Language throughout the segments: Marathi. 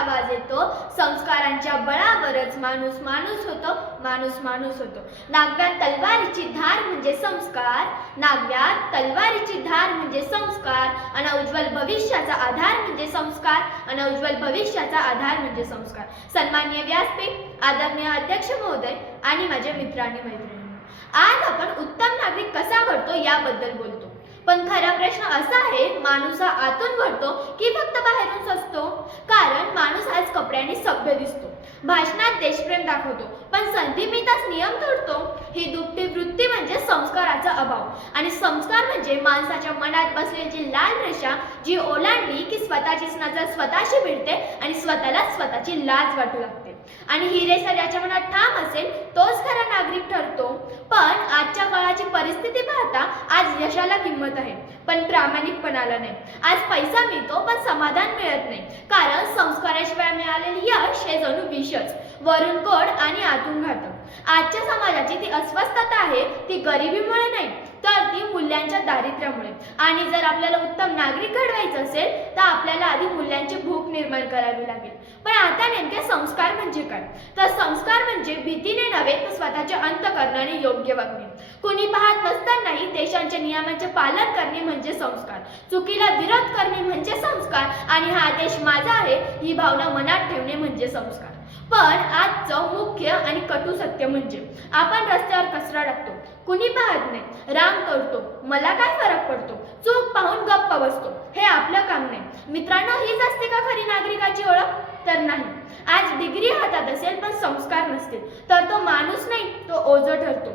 आवाज येतो, संस्कारांच्या बळावरच माणूस माणूस होतो, माणूस माणूस होतो. नागव्यात तलवारीची धार म्हणजे संस्कार, नागव्यात तलवारीची धार म्हणजे संस्कार, आणि उज्ज्वल भविष्याचा आधार म्हणजे संस्कार, आणि उज्ज्वल भविष्याचा आधार म्हणजे संस्कार. सन्माननीय व्यासपीठ, आदरणीय अध्यक्ष महोदय आणि माझ्या मित्रांनी मैत्रिणींनो, आज आपण उत्तम नागरिक कसा घडतो याबद्दल बोलतो. पण खरा प्रश्न असा आहे, माणूस हा आतून घडतो की फक्त बाहेरून सजतो? कारण माणूस आज कपड्याने सभ्य दिसतो, भाषणात देशप्रेम दाखवतो, पण संधी मिळताच नियम तोडतो. ही दुपटी वृत्ती म्हणजे संस्काराचा अभाव. आणि संस्कार म्हणजे माणसाच्या मनात बसलेली जी लाल रेषा, जी ओलांडली की स्वतःचीच नजर स्वतःशी भिडते आणि स्वतःला स्वतःची लाज वाटू लागते. आणि ही रेषा ज्याच्या मनात ठाम असेल तोच खरा नागरिक ठरतो. पण आजच्या काळाची परिस्थिती पाहता आज यशाला किंमत आहे, पण प्रामाणिकपणाला नाही. आज पैसा मिळतो पण समाधान मिळत नाही, कारण संस्काराशिवाय मिळालेले यश हे जणू विषच, वरून गोड आणि आतून घातक. आजच्या समाजाची ती अस्वस्थता आहे, ती गरिबीमुळे नाही तर ती मूल्यांच्या दारिद्र्यामुळे. आणि जर आपल्याला उत्तम नागरिक घडवायचं असेल तर आपल्याला आधी मूल्यांची भूक निर्माण करावी लागेल. पण आता नेमके संस्कार म्हणजे काय? तर संस्कार म्हणजे भीतीने नव्हे तर स्वतःच्या अंतःकरणाने योग्य वागणे. कुणी पाहत नसतानाही देशांच्या नियमांचे पालन करणे म्हणजे संस्कार. चुकीला विरोध करणे म्हणजे संस्कार, आणि हा देश माझा आहे ही भावना मनात ठेवणे म्हणजे संस्कार. पण आजचं मुख्य आणि कटू सत्य म्हणजे आपण रस्त्यावर कचरा टाकतो, कुणी पाहत नाही, रांग तोडतो, मला काय फरक पडतो, चूक पाहून गप्प बसतो, हे आपलं काम नाही. मित्रांनो, हीच असते का खरी नागरिकाची ओळख? तर नाही. आज डिग्री हातात असेल पण संस्कार नसतील तर तो माणूस नाही, तो ओझं ठरतो.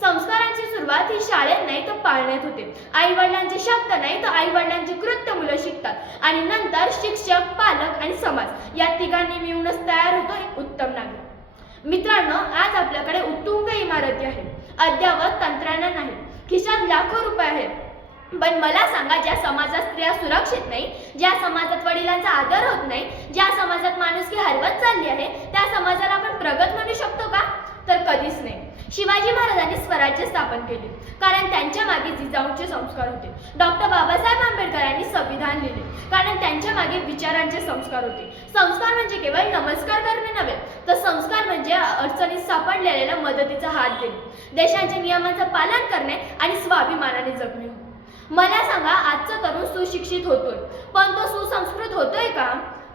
संस्कारांची सुरुवात ही शाळेत नाही तर पाळण्यात होते. आई वडिलांचे शब्द नाही तर आई वडिलांची कृत्य मुलं शिकतात, आणि नंतर शिक्षक, पालक आणि समाज या तिघांनी मिळूनच तयार होतो एक उत्तम नागरिक. मित्रांनो, आज आपल्याकडे उत्तुंग इमारती आहे, अद्ययावत तंत्रज्ञान नाही, खिशात लाखो रुपये आहेत, पण मला सांगा, ज्या समाजात स्त्रिया सुरक्षित नाही, ज्या समाजात वडिलांचा आदर होत नाही, ज्या समाजात माणुसकी हरवत चालली आहे, त्या समाजाला आपण प्रगत म्हणू शकतो का? तर कधीच नाही. शिवाजी महाराजांनी स्वराज्य स्थापन केले कारण त्यांच्या मागे जिजाऊंचे संस्कार होते. डॉक्टर बाबासाहेब आंबेडकरांनी संविधान लिहिले कारण त्यांच्या मागे विचारांचे संस्कार होते. संस्कार म्हणजे केवळ नमस्कार करणे नव्हे, तर संस्कार म्हणजे अडचणीत सापडलेल्या मदतीचा हात देणे, देशांच्या नियमांचे पालन करणे आणि स्वाभिमानाने जगणे. मला सांगा, आजचा तरुण सुशिक्षित होतोय पण तो सुसंस्कृत होतोय का?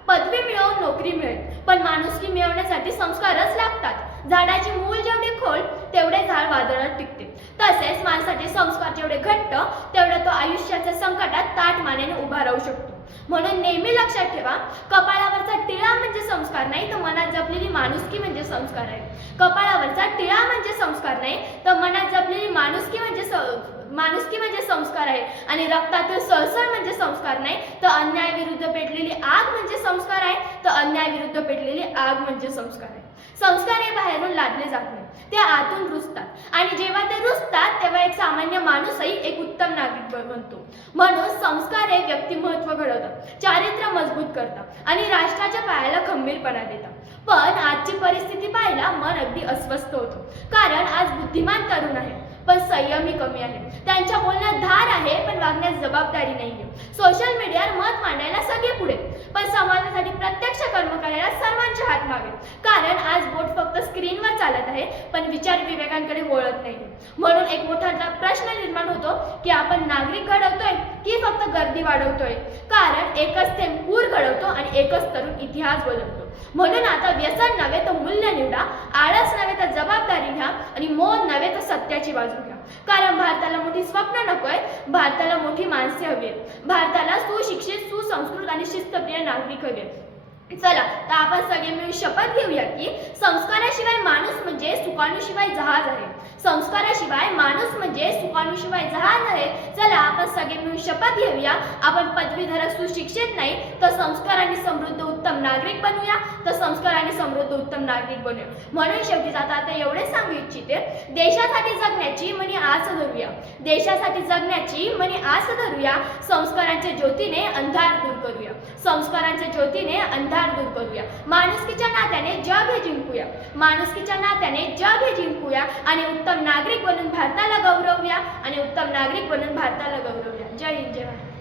पदवी मिळवून नोकरी मिळेल, पण माणुसकी मिळवण्यासाठी संस्कारच लागतात. झाडाची मूळ जेवढी खोल तेवढे झाड वादळात टिकते. तसेच माणसाचे संस्कार जेवढे घट्ट तेवढे तो आयुष्याच्या संकटात ताठ मानेने उभा राहू शकतो. म्हणून नेहमी लक्षात ठेवा, कपाळावरचा टिळा म्हणजे संस्कार नाही तर मनात जपलेली माणुसकी म्हणजे संस्कार आहे. कपाळावरचा टिळा म्हणजे संस्कार नाही तर मनात जपलेली माणुसकी म्हणजे संस्कार आहे. आणि रक्तातील सळसळ म्हणजे संस्कार नाही तर अन्यायाविरुद्ध पेटलेली आग म्हणजे संस्कार आहे, तर अन्यायाविरुद्ध पेटलेली आग म्हणजे संस्कार आहे. संस्कार हे बाहेरून लादले जात नाही, ते आतून रुजतात, आणि जेव्हा ते रुजतात तेव्हा एक सामान्य माणूसही एक उत्तम नागरिक बनतो. म्हणून संस्कार हे व्यक्तिमत्व घडवतात, चारित्र्य मजबूत करतात आणि राष्ट्राच्या पायाला खंबीरपणा देतात. पण आजची परिस्थिती पाहायला मन अगदी अस्वस्थ होतं, कारण आज बुद्धिमान तरुण आहे पण संयमी कमी आहे. त्यांच्या बोलण्यात धार आहे पण वागण्यात जबाबदारी नाहीये. सोशल मीडियावर मत मांडायला सगळे पुढे, पण समाजासाठी प्रत्यक्ष कर्म करायला सर्वांचे हात मागे. कारण आज बोट फक्त स्क्रीनवर चालत आहे पण विचार विवेकांकडे वळत नाही. म्हणून एक मोठा प्रश्न निर्माण होतो की आपण नागरिक घडवतोय की फक्त गर्दी वाढवतोय? कारण एकच थेंब पूर घडवतो आणि एकच तरुण इतिहास बदलतो. म्हणून आता व्यसन नव्हे तर मूल्य निवडा, आळस नव्हे तर जबाबदारी घ्या, आणि मौन नव्हे तर सत्याची बाजू घ्या. कारण भारताला मोठी स्वप्न नकोय, भारताला मोठी माणसे हवी आहेत. भारताला सुशिक्षित, सुसंस्कृत आणि शिस्तप्रिय नागरिक हवे आहेत. चला तर आपण सगळे मिळून शपथ घेऊया की संस्काराशिवाय माणूस म्हणजे सुकाणूशिवाय जहाज आहे. संस्काराशिवाय माणूस म्हणजे सुकाणूशिवाय जहाज आहे. चला आपण सगळे मिळून शपथ घेऊया, आपण पदवीधर सुशिक्षित नाही तर संस्काराने समृद्ध उत्तम नागरिक बनूया, तर संस्काराने समृद्ध उत्तम नागरिक बनूया. म्हणून शेवटी आता एवढे सांगू इच्छिते, देशासाठी जगण्याची मनी आस धरूया, देशासाठी जगण्याची मनी आस धरूया. संस्कारांच्या ज्योतीने अंधार दूर करूया, संस्कारांच्या ज्योतीने अंधार दूर करूया. माणुसकीच्या नात्याने जग हे जिंकूया, माणुसकीच्या नात्याने जग हे जिंकूया, आणि उत्तम नागरिक बनून भारताला गौरवूया, आणि उत्तम नागरिक बनून भारताला गौरवूया. जय हिंद, जय भारत.